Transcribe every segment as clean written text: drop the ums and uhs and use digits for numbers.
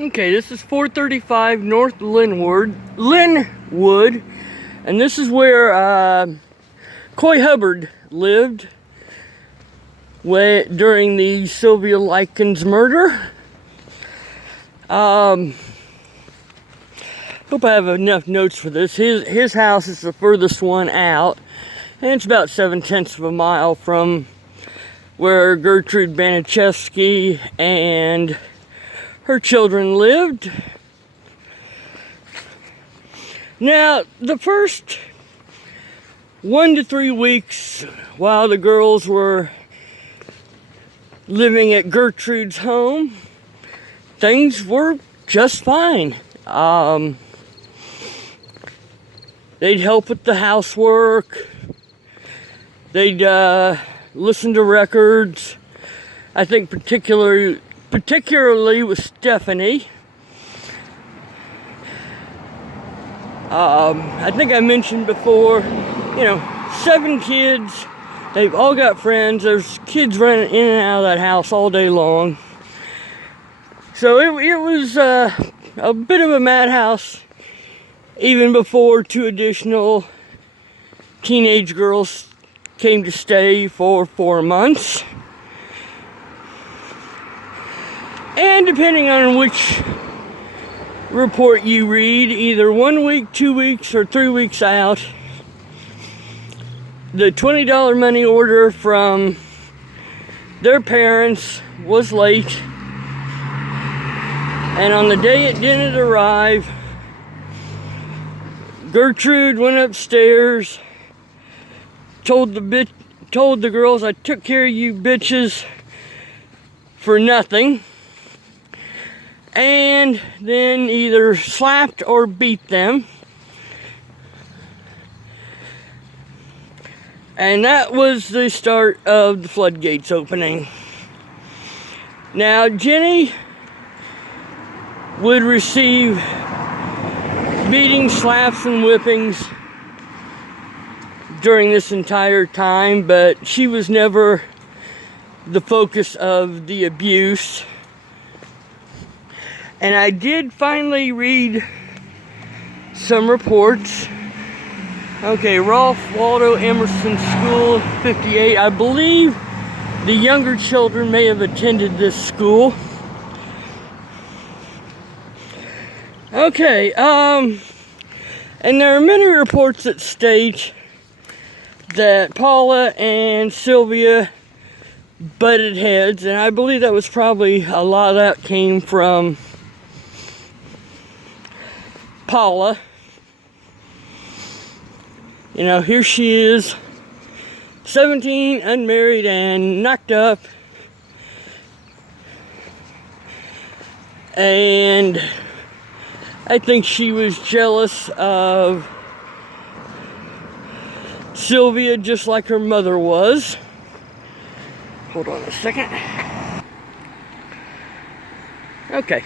Okay, this is 435 North Linwood, and this is where Coy Hubbard lived during the Sylvia Likens murder. Hope I have enough notes for this. His house is the furthest one out, and it's about 7/10 of a mile from where Gertrude Baniszewski and her children lived. Now, the first 1 to 3 weeks while the girls were living at Gertrude's home, things were just fine. They'd help with the housework. They'd listen to records. I think particularly with Stephanie. I think I mentioned before, 7 kids. They've all got friends. There's kids running in and out of that house all day long. So it was a bit of a madhouse even before 2 additional teenage girls came to stay for 4 months. And depending on which report you read, either 1 week, 2 weeks, or 3 weeks out, the $20 money order from their parents was late. And on the day it didn't arrive, Gertrude went upstairs, told the girls, "I took care of you bitches for nothing," and then either slapped or beat them. And that was the start of the floodgates opening. Now, Jenny would receive beatings, slaps, and whippings during this entire time, but she was never the focus of the abuse. And I did finally read some reports. Okay, Ralph Waldo Emerson School, 58. I believe the younger children may have attended this school. Okay, and there are many reports that state that Paula and Sylvia butted heads, and I believe that was probably a lot of that came from Paula. Here she is, 17, unmarried, and knocked up. And I think she was jealous of Sylvia just like her mother was. Hold on a second. Okay.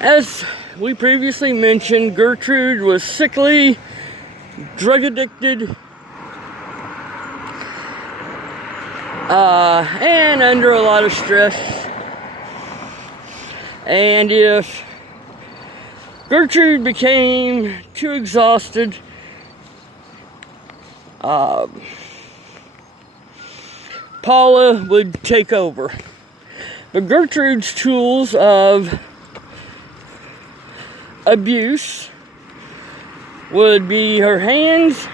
As we previously mentioned, Gertrude was sickly, drug addicted, and under a lot of stress. And if Gertrude became too exhausted, Paula would take over. But Gertrude's tools of abuse would be her hands,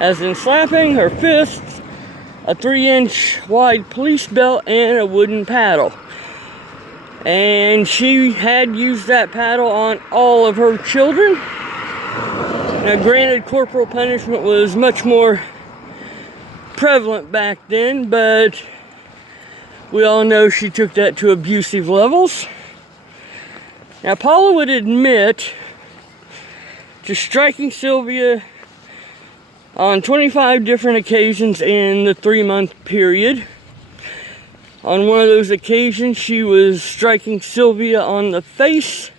as in slapping, her fists, a 3-inch wide police belt, and a wooden paddle. And she had used that paddle on all of her children. Now, granted, corporal punishment was much more prevalent back then, but we all know she took that to abusive levels. Now, Paula would admit to striking Sylvia on 25 different occasions in the 3-month period. On one of those occasions, she was striking Sylvia on the face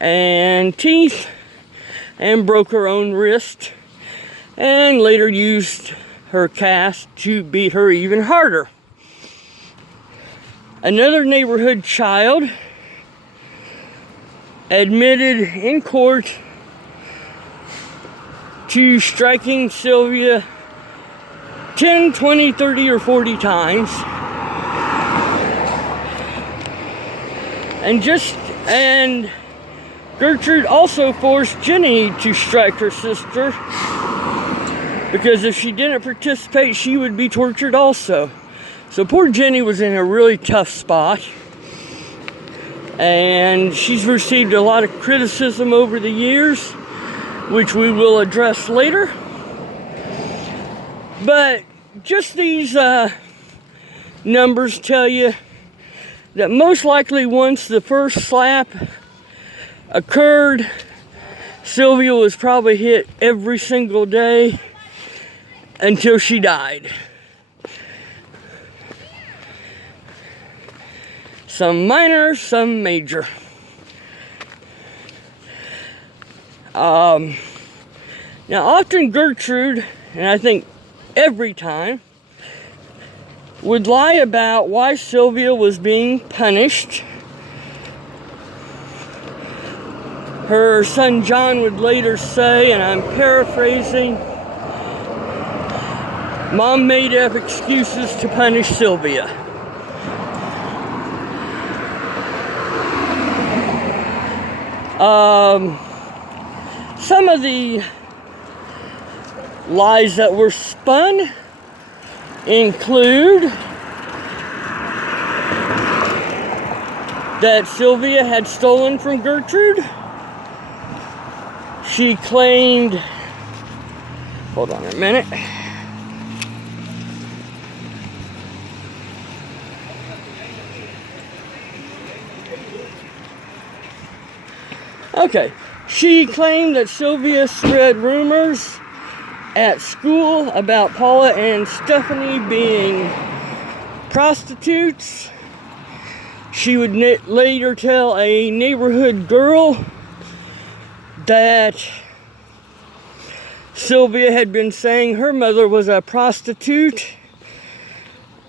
and teeth and broke her own wrist, and later used her cast to beat her even harder. Another neighborhood child admitted in court to striking Sylvia 10, 20, 30, or 40 times. And Gertrude also forced Jenny to strike her sister, because if she didn't participate, she would be tortured also. So poor Jenny was in a really tough spot, and she's received a lot of criticism over the years, which we will address later. But just these numbers tell you that most likely once the first slap occurred, Sylvia was probably hit every single day until she died. Some minor, some major. Now often Gertrude, and I think every time, would lie about why Sylvia was being punished. Her son John would later say, and I'm paraphrasing, Mom made up excuses to punish Sylvia. Some of the lies that were spun include that Sylvia had stolen from Gertrude. She claimed, hold on a minute. Okay, she claimed that Sylvia spread rumors at school about Paula and Stephanie being prostitutes. She would later tell a neighborhood girl that Sylvia had been saying her mother was a prostitute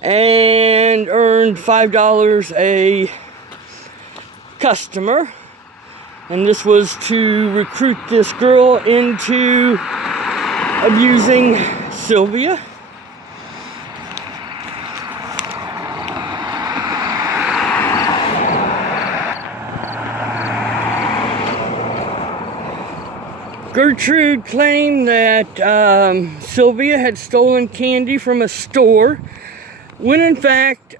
and earned $5 a customer. And this was to recruit this girl into abusing Sylvia. Gertrude claimed that Sylvia had stolen candy from a store, when in fact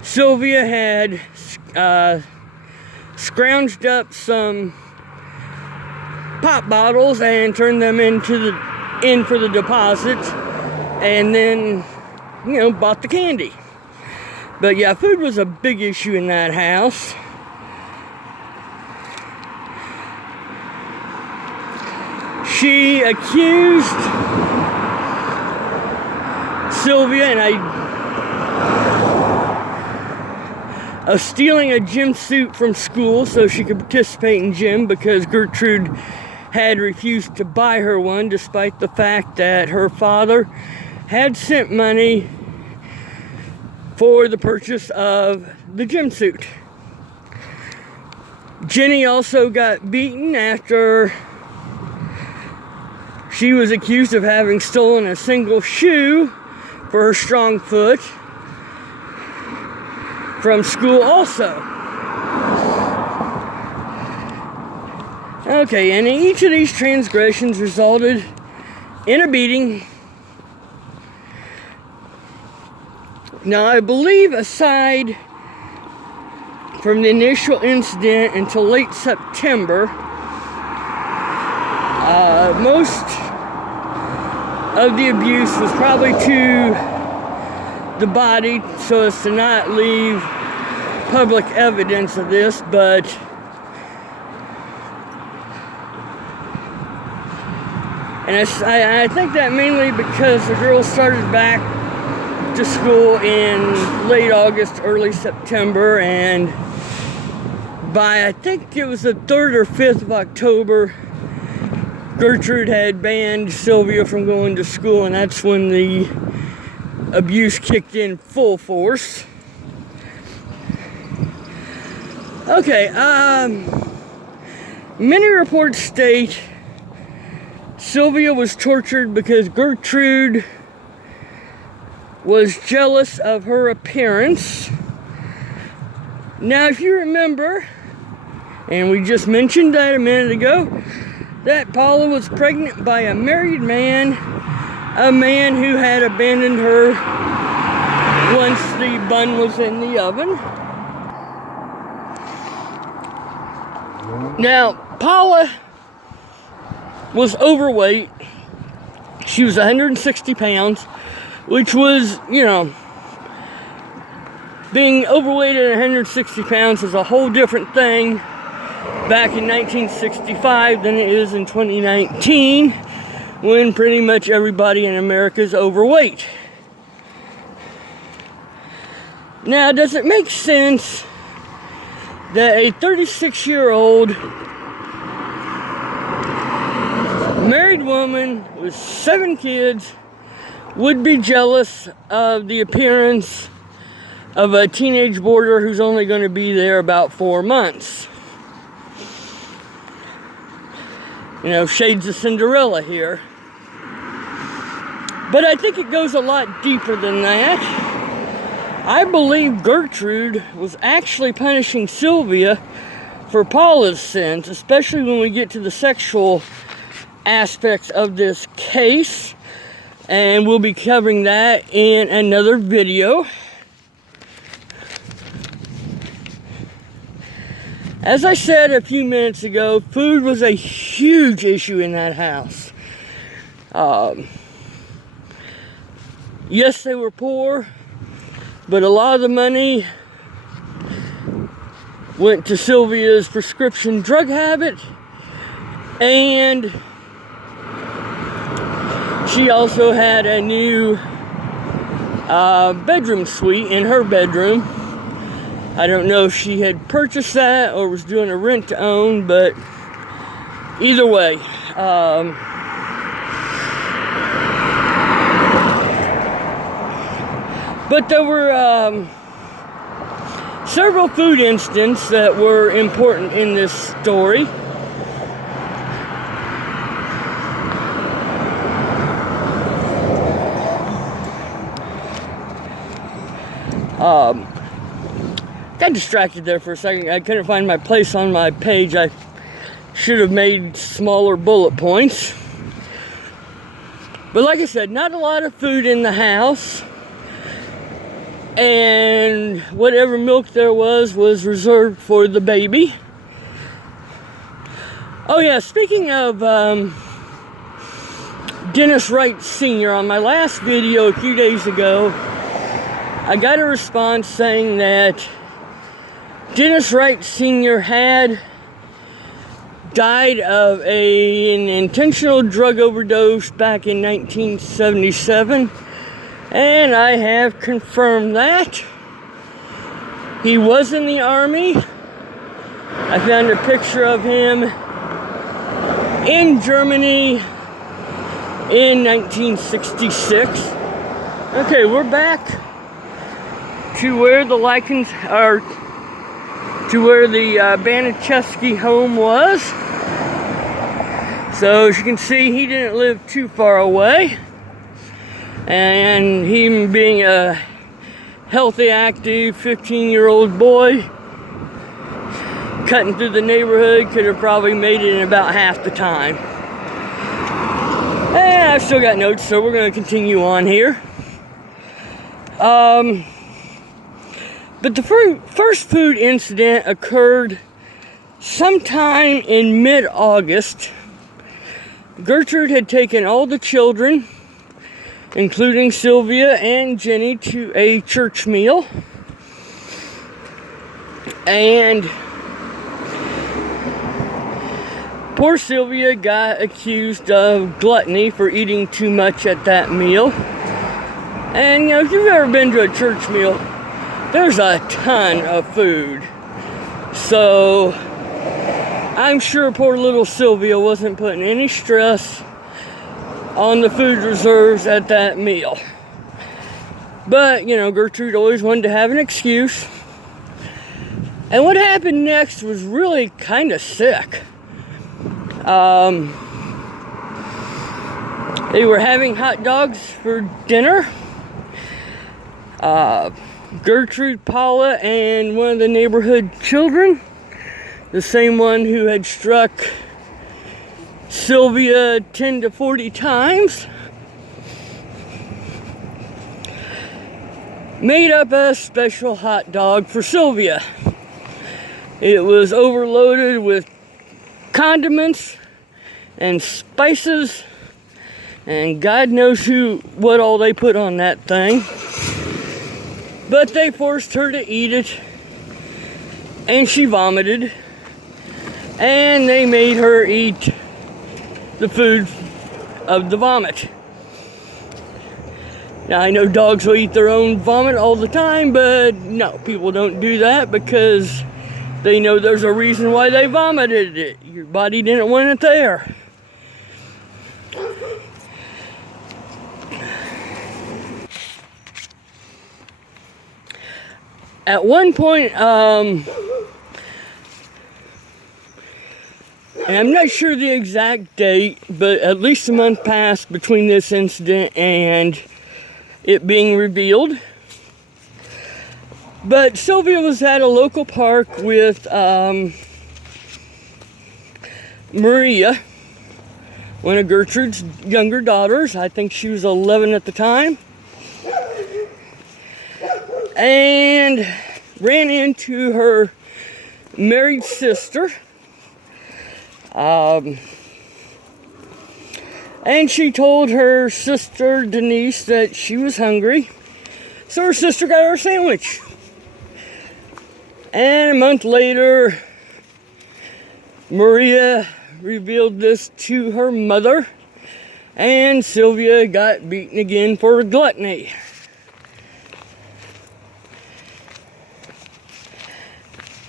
Sylvia had scrounged up some pop bottles and turned them in for the deposit, and then, bought the candy. But yeah, food was a big issue in that house. She accused Sylvia of stealing a gym suit from school so she could participate in gym, because Gertrude had refused to buy her one, despite the fact that her father had sent money for the purchase of the gym suit. Jenny also got beaten after she was accused of having stolen a single shoe for her strong foot from school also. Okay, and each of these transgressions resulted in a beating. Now, I believe aside from the initial incident until late September, most of the abuse was probably to the body, so as to not leave public evidence of this, but I think that mainly because the girls started back to school in late August, early September, and by I think it was the 3rd or 5th of October, Gertrude had banned Sylvia from going to school, and that's when the abuse kicked in full force. Okay, many reports state Sylvia was tortured because Gertrude was jealous of her appearance. Now, if you remember, and we just mentioned that a minute ago, that Paula was pregnant by a married man, a man who had abandoned her once the bun was in the oven. Now, Paula was overweight. She was 160 pounds, which was, you know, being overweight at 160 pounds is a whole different thing back in 1965 than it is in 2019, when pretty much everybody in America is overweight. Now, does it make sense that a 36-year-old married woman with 7 kids would be jealous of the appearance of a teenage boarder who's only going to be there about 4 months? You know, shades of Cinderella here. But I think it goes a lot deeper than that. I believe Gertrude was actually punishing Sylvia for Paula's sins, especially when we get to the sexual aspects of this case. And we'll be covering that in another video. As I said a few minutes ago, food was a huge issue in that house. Yes, they were poor, but a lot of the money went to Sylvia's prescription drug habit, and she also had a new bedroom suite in her bedroom. I don't know if she had purchased that or was doing a rent to own, but either way, but there were several food incidents that were important in this story. Got distracted there for a second. I couldn't find my place on my page. I should have made smaller bullet points. But like I said, not a lot of food in the house. And whatever milk there was reserved for the baby. Oh yeah, speaking of Dennis Wright Sr., on my last video a few days ago, I got a response saying that Dennis Wright Sr. had died of an intentional drug overdose back in 1977, and I have confirmed that. He was in the Army. I found a picture of him in Germany in 1966. Okay, we're back to where the Likens are, to where the Baniszewski home was. So as you can see, he didn't live too far away, and him being a healthy, active 15-year-old boy cutting through the neighborhood could have probably made it in about half the time. And I've still got notes, so we're going to continue on here. But the first food incident occurred sometime in mid-August. Gertrude had taken all the children, including Sylvia and Jenny, to a church meal. And poor Sylvia got accused of gluttony for eating too much at that meal. And, you know, if you've ever been to a church meal, there's a ton of food. So I'm sure poor little Sylvia wasn't putting any stress on the food reserves at that meal. But, Gertrude always wanted to have an excuse. And what happened next was really kind of sick. They were having hot dogs for dinner. Gertrude, Paula, and one of the neighborhood children, the same one who had struck Sylvia 10 to 40 times, made up a special hot dog for Sylvia. It was overloaded with condiments and spices, and God knows what all they put on that thing. But they forced her to eat it, and she vomited, and they made her eat the food of the vomit. Now, I know dogs will eat their own vomit all the time, but no, people don't do that because they know there's a reason why they vomited it. Your body didn't want it there. At one point, and I'm not sure the exact date, but at least a month passed between this incident and it being revealed. But Sylvia was at a local park with Maria, one of Gertrude's younger daughters. I think she was 11 at the time. And ran into her married sister. And she told her sister Denise that she was hungry. So her sister got her a sandwich. And a month later, Maria revealed this to her mother. And Sylvia got beaten again for gluttony.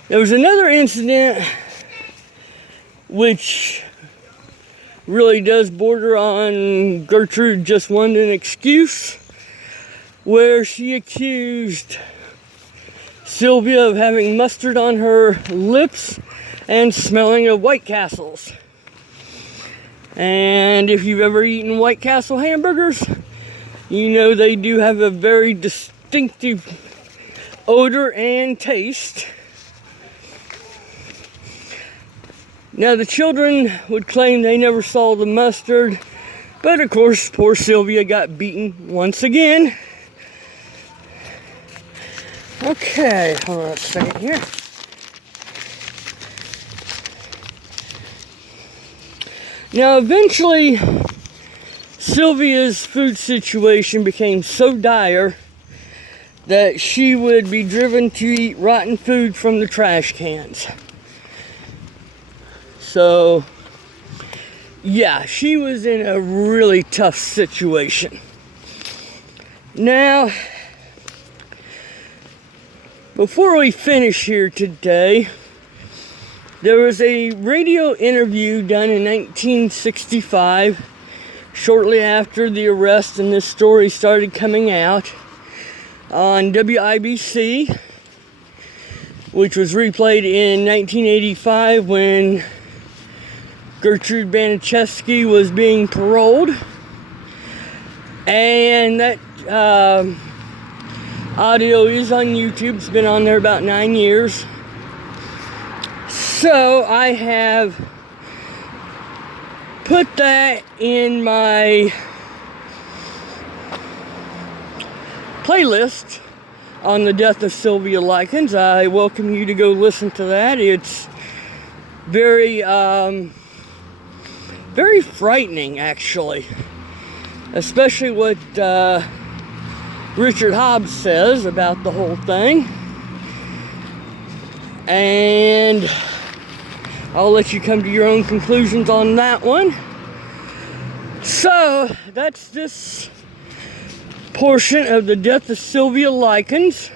There was another incident which really does border on Gertrude just wanted an excuse, where she accused Sylvia of having mustard on her lips and smelling of White Castles. And if you've ever eaten White Castle hamburgers, you know they do have a very distinctive odor and taste. Now, the children would claim they never saw the mustard, but of course, poor Sylvia got beaten once again. Okay, hold on a second here. Now, eventually, Sylvia's food situation became so dire that she would be driven to eat rotten food from the trash cans. So, yeah, she was in a really tough situation. Now, before we finish here today, there was a radio interview done in 1965, shortly after the arrest and this story started coming out, on WIBC, which was replayed in 1985 when Gertrude Baniszewski was being paroled. And that audio is on YouTube. It's been on there about 9 years. So I have put that in my playlist on the death of Sylvia Likens. I welcome you to go listen to that. It's very frightening, actually, especially what Richard Hobbs says about the whole thing. And I'll let you come to your own conclusions on that one. So that's this portion of the death of Sylvia Likens.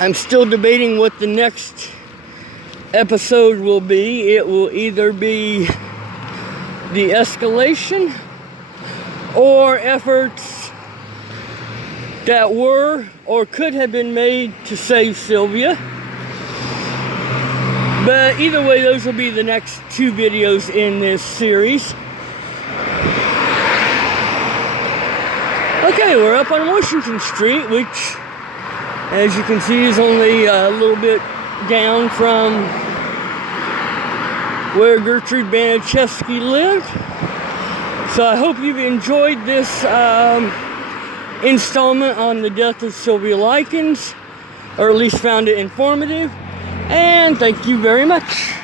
I'm still debating what the next episode will be. It will either be the Escalation or efforts that were or could have been made to save Sylvia. But either way, those will be the next 2 videos in this series. Okay, we're up on Washington Street, which, as you can see, is only a little bit down from where Gertrude Baniszewski lived. So I hope you've enjoyed this installment on the death of Sylvia Likens, or at least found it informative. And thank you very much.